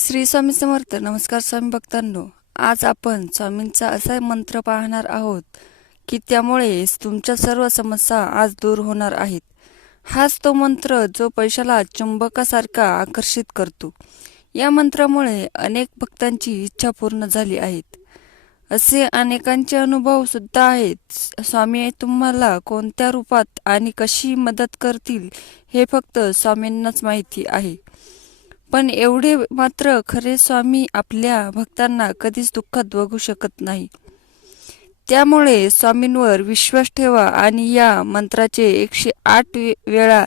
श्री स्वामी समर्थ नमस्कार स्वामी भक्तांनो आज आपण स्वामींचा असा मंत्र पाहणार आहोत की त्यामुळे तुमच्या सर्व समस्या आज दूर होणार आहेत हाच तो मंत्र जो पैशाला चुंबकासारखा आकर्षित करतो या मंत्रामुळे अनेक भक्तांची इच्छा पूर्ण झाली आहे असे अनेकांचे अनुभव सुद्धा आहेत स्वामी तुम्हाला कोणत्या रूपात आणि कशी मदत करतील हे फक्त स्वामींनाच माहिती आहे पण एवढे मात्र खरे स्वामी आपल्या भक्तांना कधीच दुःखात बघू शकत नाही त्यामुळे स्वामींवर विश्वास ठेवा आणि या मंत्राचे एकशे आठ वेळा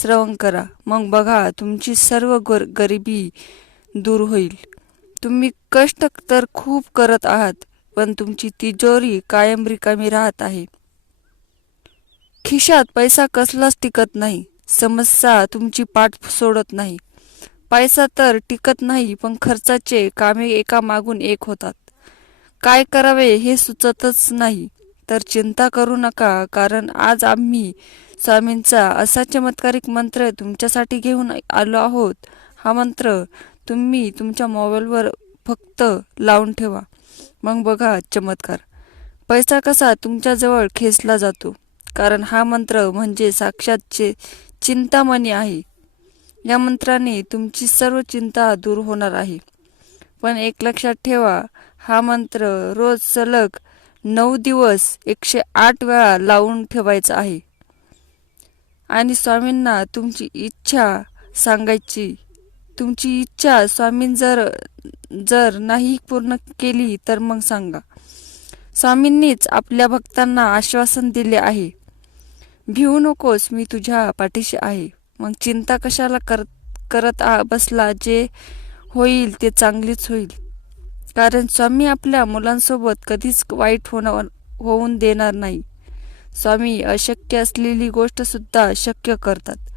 श्रवण करा मग बघा तुमची सर्व गर गरिबी दूर होईल तुम्ही कष्ट तर खूप करत आहात पण तुमची तिजोरी कायम रिकामी राहत आहे खिशात पैसा कसलाच टिकत नाही समस्या तुमची पाठ सोडत नाही पैसा तर टिकत नाही पण खर्चाचे कामे एका मागून एक होतात काय करावे हे सुचतच नाही तर चिंता करू नका कारण आज आम्ही स्वामींचा असा चमत्कारिक मंत्र तुमच्यासाठी घेऊन आलो आहोत हा मंत्र तुम्ही तुमच्या मोबाईलवर फक्त लावून ठेवा मग बघा चमत्कार पैसा कसा तुमच्याजवळ खेचला जातो कारण हा मंत्र म्हणजे साक्षात चे चिंतामणी आहे या मंत्राने तुमची सर्व चिंता दूर होणार आहे पण एक लक्षात ठेवा हा मंत्र रोज सलग नऊ दिवस एकशे आठ वेळा लावून ठेवायचा आहे आणि स्वामींना तुमची इच्छा सांगायची तुमची इच्छा स्वामीं जर जर नाही पूर्ण केली तर मग सांगा स्वामींनीच आपल्या भक्तांना आश्वासन दिले आहे भिवू नकोस मी तुझ्या पाठीशी आहे मग चिंता कशाला कर करत बसला जे होईल ते चांगलीच होईल कारण स्वामी आपल्या मुलांसोबत कधीच वाईट होणार होऊन देणार नाही स्वामी अशक्य असलेली गोष्ट सुद्धा शक्य करतात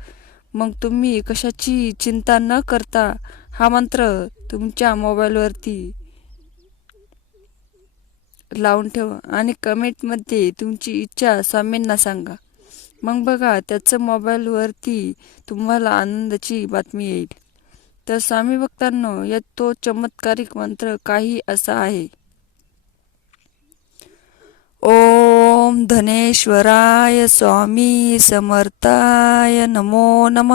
मग तुम्ही कशाची चिंता न करता हा मंत्र तुमच्या मोबाईलवरती लावून ठेवा आणि कमेंटमध्ये तुमची इच्छा स्वामींना सांगा मग बघा त्याचं मोबाईलवरती तुम्हाला आनंदाची बातमी येईल तर स्वामी भक्तांनो या तो चमत्कारिक मंत्र काही असा आहे ओम धनेश्वराय स्वामी समर्थाय नमो नम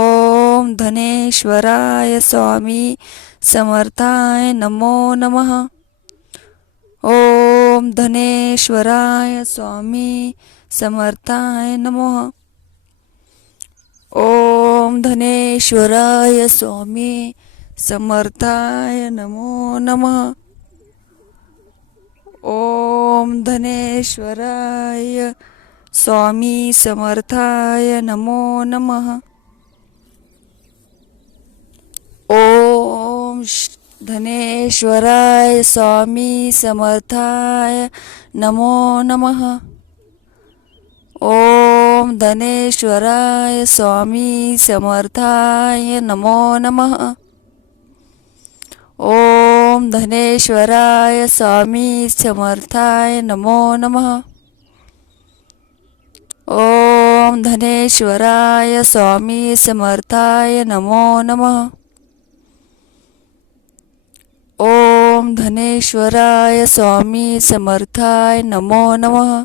ओम धनेश्वराय स्वामी समर्थाय नमो नम ओम धनेश्वराय स्वामी سمرش نم نم دھنے سوی سمر نمو نم دھنشر سمر نمو نم ओम धनेश्वराय स्वामी समर्थाय नमो नमः ओम धनेश्वराय स्वामी समर्थाय नमो नमः ओम धनेश्वराय स्वामी समर्थाय नमो नमः ओम धनेश्वराय स्वामी समर्थाय नमो नमः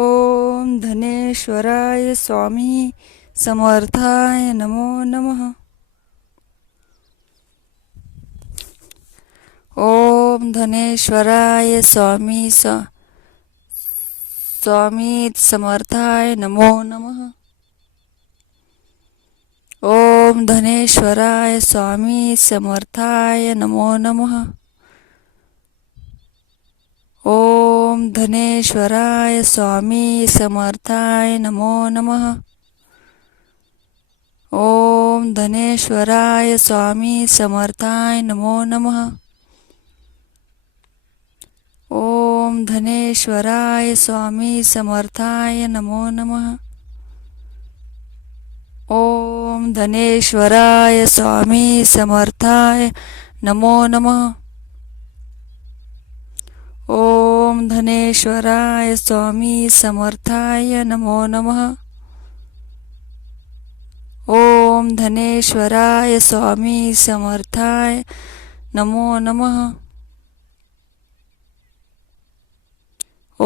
ओम धनेश्वराय स्वामी समर्थाय नमो नमः ओम धनेश्वराय स्वामी स्वामी समर्थाय नमो नमः ओम धनेश्वराय स्वामी समर्थाय नमो नमः ओम धनेश्वराय स्वामी समर्थाय नमो नमः ओम धनेश्वराय स्वामी समर्थाय नमो नमः ओम धनेश्वराय स्वामी समर्थाय नमो नमः ओम धनेश्वराय स्वामी समर्थाय नमो नमः ओम धनेश्वराय स्वामी समर्थाय नमो नमः ओम धनेश्वराय स्वामी समर्थाय नमो नमः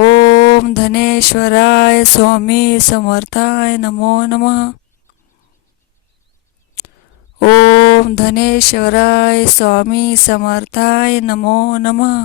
ओम धनेश्वराय स्वामी समर्थाय नमो नमः ओम धनेश्वराय स्वामी समर्थाय नमो नमः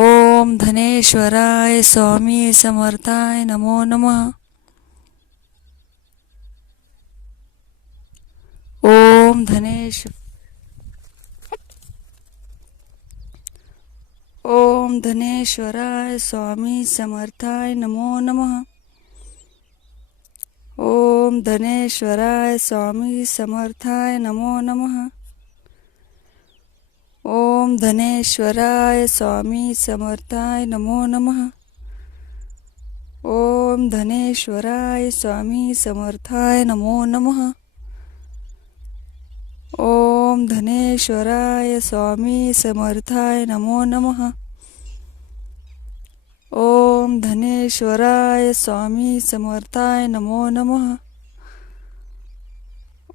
ओम धनेश्वराय स्वामी समर्थाय नमो नम ओम धनेश ओम धनेश्वराय स्वामी समर्थाय नमो नम ओम धनेश्वराय स्वामी समर्थाय नमो नमः ओम धनेश्वराय स्वामी समर्थाय नमो नमः ओम धनेश्वराय स्वामी समर्थाय नमो नमः ओम धनेश्वराय स्वामी समर्थाय नमो नमः ओम धनेश्वराय स्वामी समर्थाय नमो नमः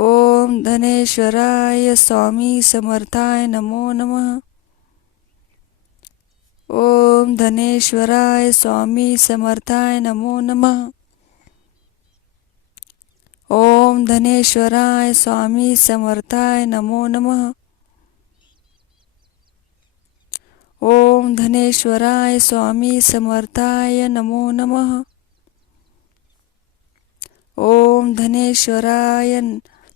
ओम धनेश्वराय स्वामी समर्थाय नमो नमः ओम धनेश्वराय स्वामी समर्थाय नमो नमः ओम धनेश्वराय स्वामी समर्थाय नमो नमः ओम धनेश्वराय स्वामी समर्थाय नमो नमः ओम धनेश्वराय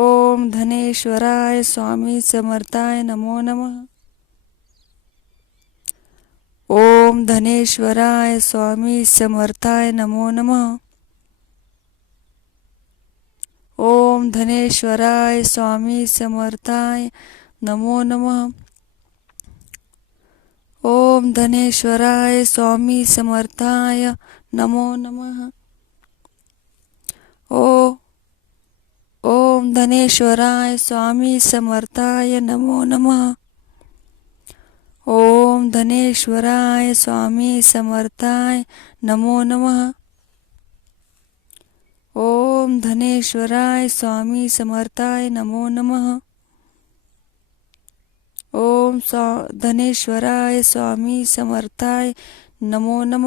ओम धनेश्वराय स्वामी समर्थाय नमो नमः ओम धनेश्वराय स्वामी समर्थाय नमो नमः ओम धनेश्वराय स्वामी समर्थाय नमो नमः ओम धनेश्वराय स्वामी समर्थाय नमो नमः ओ رتا سم دھوی سمرا دھنشر سمرا نمو نم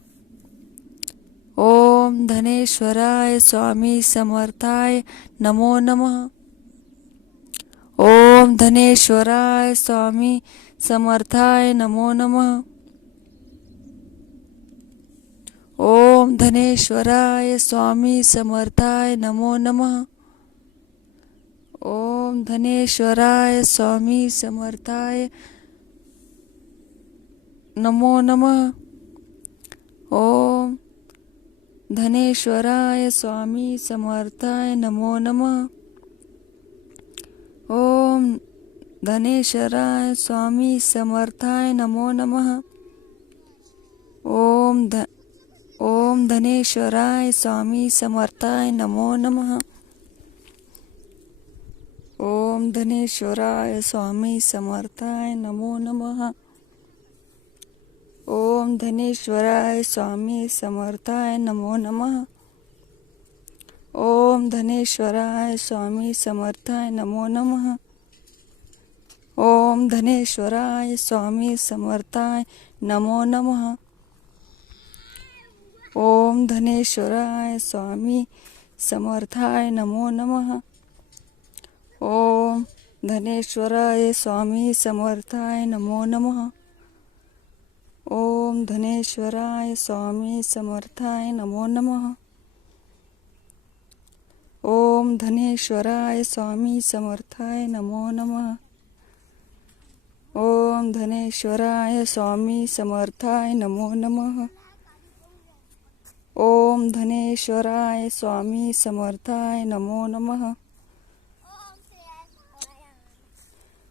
ओम धनेश्वराय स्वामी समर्थाय नमो नमः ओम धनेश्वराय स्वामी समर्थाय नमो नमः ओम धनेश्वराय स्वामी समर्थाय नमो नमः ओम धनेश्वराय स्वामी समर्थाय नमो नमः ओम धनेश्वराय स्वामी समर्थाय नमो नमः ओम धनेश्वराय स्वामी समर्थाय नमो नमः ओम ध ओम धनेश्वराय स्वामी समर्थाय नमो नमः ओम धनेश्वराय स्वामी समर्थाय नमो नमः او دھو سو سمرش نمو نم دھنے سمر نم دھر سمر نم دھر سمرے نمو نم ओम धनेश्वराय स्वामी समर्थाय नमो नमः ओम धनेश्वराय स्वामी समर्थाय नमो नमः ओम धनेश्वराय स्वामी समर्थाय नमो नमः ओम धनेश्वराय स्वामी समर्थाय नमो नमः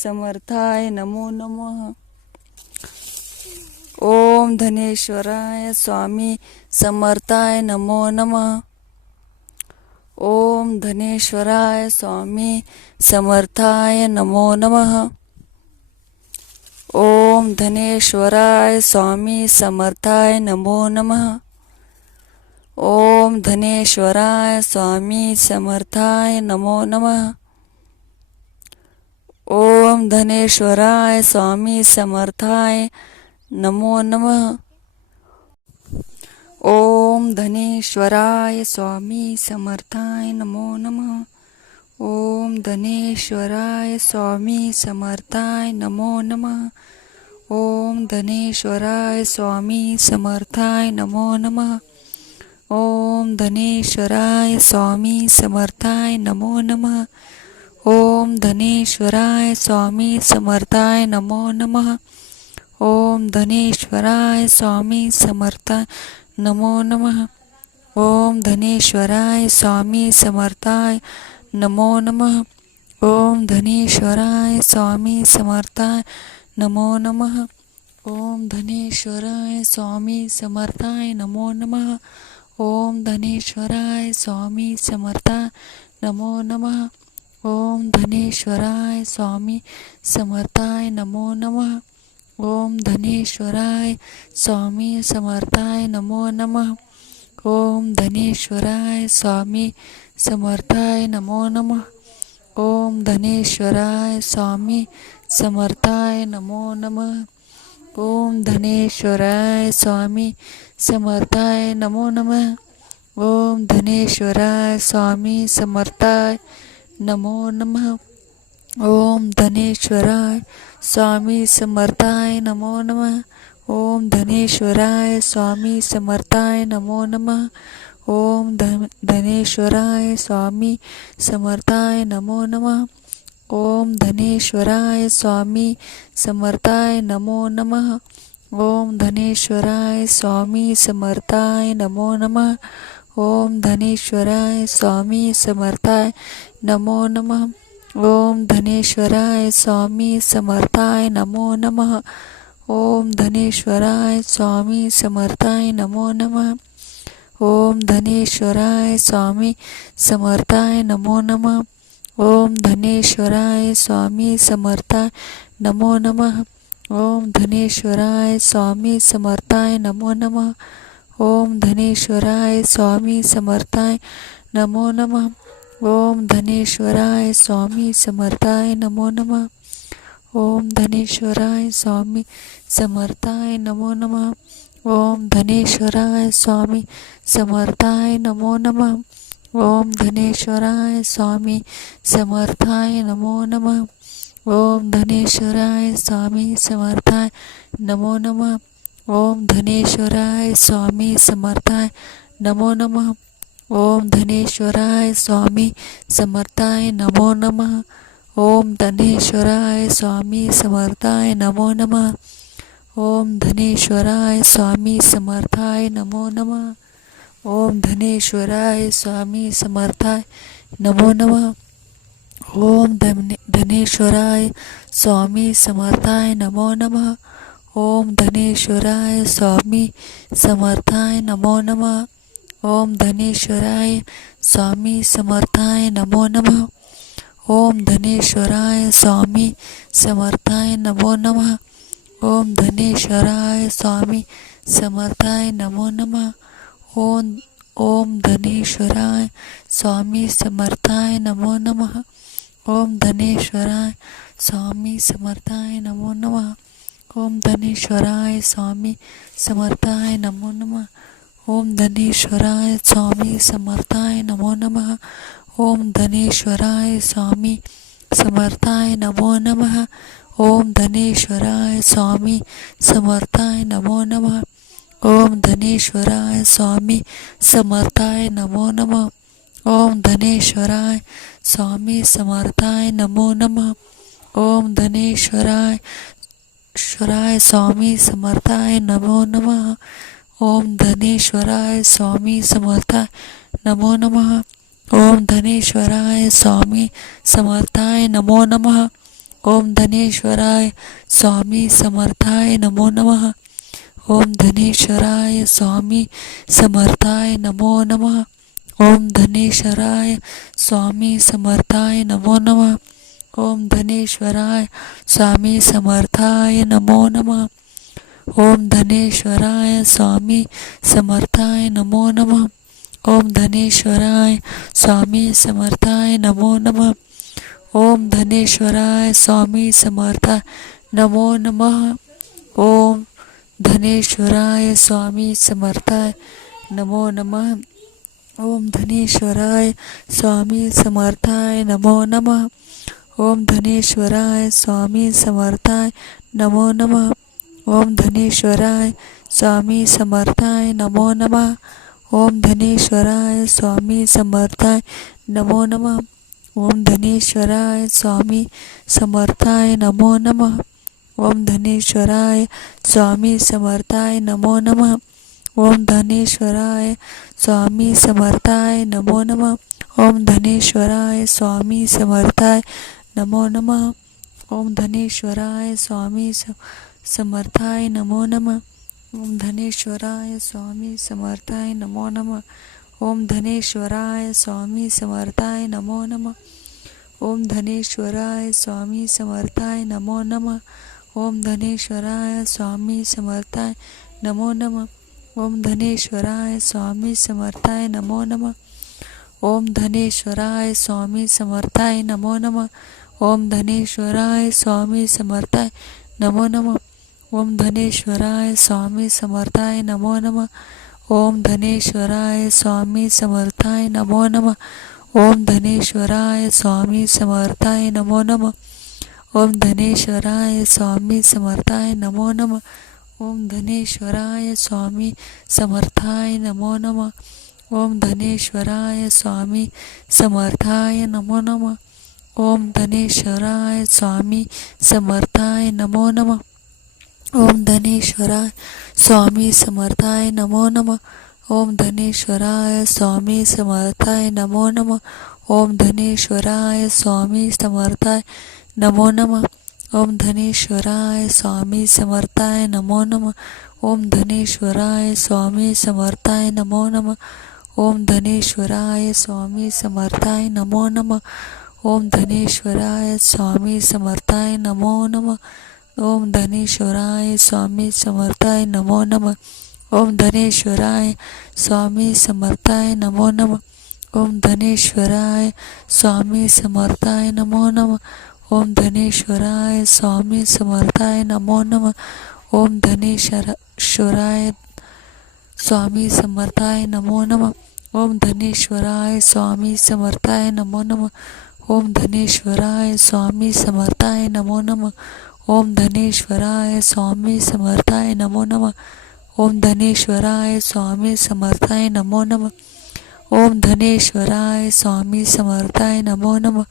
سمر نمو نم دھر سمر نم دھنے سمر نمو نم دھرا سمر نم دھو سی سمر نمو نم ओम धनेश्वराय स्वामी समर्थाय नमो नम ओम धनेश्वराय स्वामी समर्थाय नमो नम ओम धनेश्वराय स्वामी समर्थाय नमो नम ओम धनेश्वराय स्वामी समर्थाय नमो नम ओम धनेश्वराय स्वामी समर्थाय नमो नम سمرا نم نم دھنےشر سوامی سمر نمو نم دھنشر سوامی سمرا نمو نم دھوش سمرا نمو نم دھر سمرا نمو نم دھرا سوامی سمر نمو نم ओम धनेश्वराय स्वामी समर्थाय नमो नमः ओम धनेश्वराय स्वामी समर्थाय नमो नमः ओम धनेश्वराय स्वामी समर्थाय नमो नमः ओम धनेश्वराय स्वामी समर्थाय नमो नमः ओम धनेश्वराय स्वामी समर्थाय नमो नमः ओम धनेश्वराय स्वामी समर्थाय دنشر سوامی سمرا نم نم دھنےشر سوامی سمرا نمو نم دھنےشر سوامی سمرا نمو نم دھوشر سوامی سمرا نمو نم دھر سمتا نمو نم دھنےشر سوامی سمرا نمو نم دھنےشر سوامی سمرا نمو نم دھر سمرتا سمرا نمو نم دھر سمرتا سمرتا سمر نمو نم او دھنےشر سمرا نمو نم دھنےشر سوامی سمرا نمو نم دھنشر سوامی سمرا نمو نم دھنےشر سوامی سمر نمو نم دھر سامی سمرا نمو نم دھر سوامی سمر نمو نم او دھنےشر سوامی سمرا نمو نم دھنےشر سوامی سمرا نمو نم دھنےشر سوامی سمرا نمو نم دھنشر سوامی سمر نمو نم دھنےشر سوامی سمرا نمو نم دھر سوامی سمر نمو نم او دھر سامی سمرا نمو نم دھنشر سوامی سمر نمو نم دھرا سوامی سمرا نمو نم او دھنےشر سامی سمرا نمو نم دھر سوامی سمرا نمو نم دھر سوامی سمرا نمو نم او دھرا سوامی سمرا نمو نم دھر سامی سمرا نمو نم دھر سوامی سمر نمو نم دھری سمرا نمو نم دھنےشر سوامی سمرا نمو نم دنشر سوامی سمرا نمو نم او دھرا سوامی سمرا نمو نم دھر سوامی سمرا نمو نم دھنے سوامی سمرا نمو نم دھر سوی سمرا نمو نم دھر سوی سمرا نمو نم دھر سمرا نمو نم سوامی سمرا نم دھنےشر سوامی سمرا نمو نم دھنےشر سوامی سمر نم دھنےشر سوامی سمرا نمو نم دھنےشر سوامی سمرا نمو نم دھرا سوامی سمرا نمو نم او دھنےشر سوی سمرا نمو نم دھنےشر سوامی سمرا نمو نم دھنےشر سامی سمرا نمو نم دھنےشر سامی سمرا نم نم دھنےشر سوامی سمرا نمو نم دھنےشرا سوامی سمرا نمو نم دھرا سوامی س سمرا نمو نم دھرا سو سمرا نمو نم دھنےشر سوی سمرا نمو نم دھنےشر سوی سمرا نمو نم دھرا سوامی سمر نمو نم دھرا سوامی سمرا نمو نم دھنےشر سوامی سمر نمو نم دھنے سوامی سمرے نمو نم او دھرا سوامی سمرا نمو نم دھرا سوامی سمر نمو نم دھرا سوامی سمرا نمو نم دھرا سوامی سمرا نمو نم دھرا سوامی سمر نمو نم دھرا سوامی سمرا نمو نم دھرا سوی سمرا نمو نم او دھنےشرا سوامی سمرا نم دھنےشر سوامی سمر نمو نم دھنےشر سوامی سمرا نم نم دھنےشر سوامی سمرا نمو نم دھرا سوامی سمرا نمو نم دھنےشرا سوامی سمرا نمو نم دھنے سوامی سمرا نمو نم ओम धनेश्वराय स्वामी समर्थाय नमो नम ओम धनेश्वराय स्वामी समर्थाय नमो नम ओम धनेश्वराय स्वामी समर्थाय नमो नम ओम धनेश्वराय स्वामी समर्थाय नमो नम ओम धनेश्वराय स्वामी समर्थाय नमो नम ओम धनेश्वराय स्वामी समर्थाय नमो नम ओम धनेश्वराय स्वामी समर्थाय नमो नम ओम धनेश्वराय स्वामी समर्थाय नमो नम ओम धनेश्वराय स्वामी समर्थाय नमो नम ओम धनेश्वराय स्वामी समर्थाय नमो नम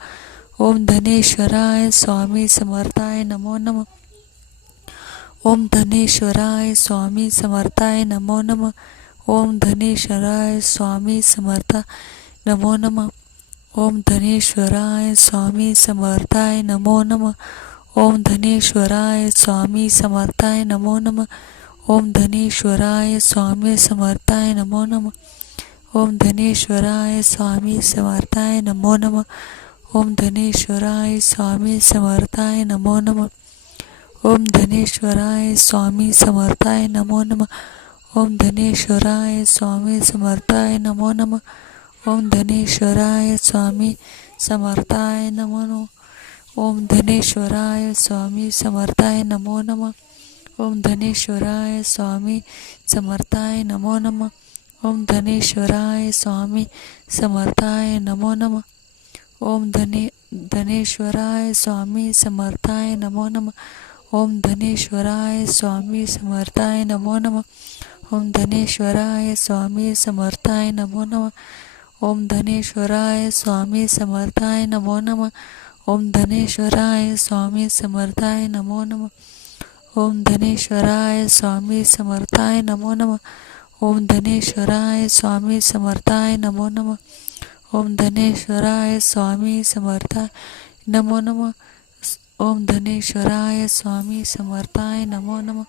ओम धनेश्वराय स्वामी समर्थाय नमो नम ओम धनेश्वराय स्वामी समर्थाय नमो नम ओम धनेश्वराय स्वामी समर्थाय नमो नम ओम धनेश्वराय स्वामी समर्थाय नमो नम او دھنےشر سوامی سمرا نمو نم دھنیشر سوامی سمرا نم نم دھنےشرا سوامی سمرتام دھنےشرا سوامی سمرا نمو نم دھنےشر سوامی سمرا نمو نم دھرا سوامی سمرا نمو نم دھنےشرا سوامی سمرا نمو ओम धनेश्वराय स्वामी समर्थाय नमो नम ओम धनेश्वराय स्वामी समर्थाय नमो नम ओम धनेश्वराय स्वामी समर्थाय नमो नम ओम धने धनेश्वराय स्वामी समर्थाय नमो नम ओम धनेश्वराय स्वामी समर्थाय नमो नम ओम धनेश्वराय स्वामी समर्थाय नमो नम ओम धनेश्वराय स्वामी समर्थाय नमो नमः ओम धनेश्वराय स्वामी समर्थाय नमो नम ओम धनेश्वराय स्वामी समर्थाय नमो नम ओम धनेश्वराय स्वामी समर्थाय नमो नम ओम धनेश्वराय स्वामी समर्थाय नमो नम ओम धनेश्वराय स्वामी समर्थाय नमो नम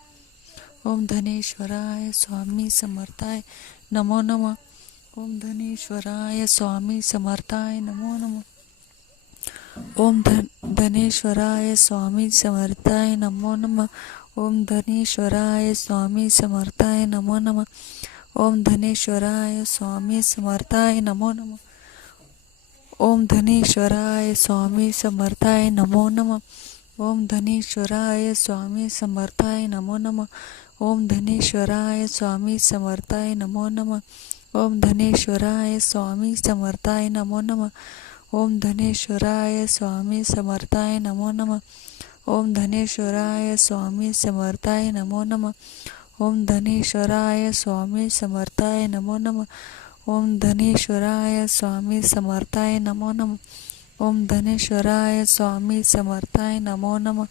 ओम धनेश्वराय स्वामी समर्थाय नमो नम ओम धनेश्वराय स्वामी समर्थाय नमो नमः ओम धन धनेश्वराय स्वामी समर्थाय नमो नम ओम धनेश्वराय स्वामी समर्थाय नमो नम ओम धनेश्वराय स्वामी समर्थाय नमो नम ओम धनेश्वराय स्वामी समर्थाय नमो नम ओम धनेश्वराय स्वामी समर्थाय नमो नम ओम धनेश्वराय स्वामी समर्थाय नमो नम ओम धनेश्वराय स्वामी समर्थाय नमो नम ओम धनेश्वराय स्वामी समर्थाय नमो नम ओम धनेश्वराय स्वामी समर्थाय नमो नम ओम धनेश्वराय स्वामी समर्थाय नमो नम ओम धनेश्वराय स्वामी समर्थाय नमो नम ओम धनेश्वराय स्वामी समर्थाय नमो नम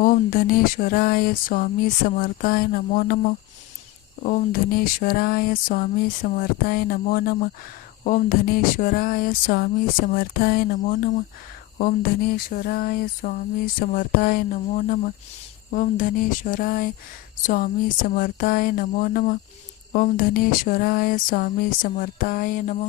ओम धनेश्वराय स्वामी समर्थाय नमो नम ओम धनेश्वराय स्वामी समर्थाय नमो नमः او دھنےشرا سوامی سمرا نمو نم دھنےشر سوامی سمرا نمو نم دھنےشرا سوی سمرا نمو نم دھنے سوامی سمرا نم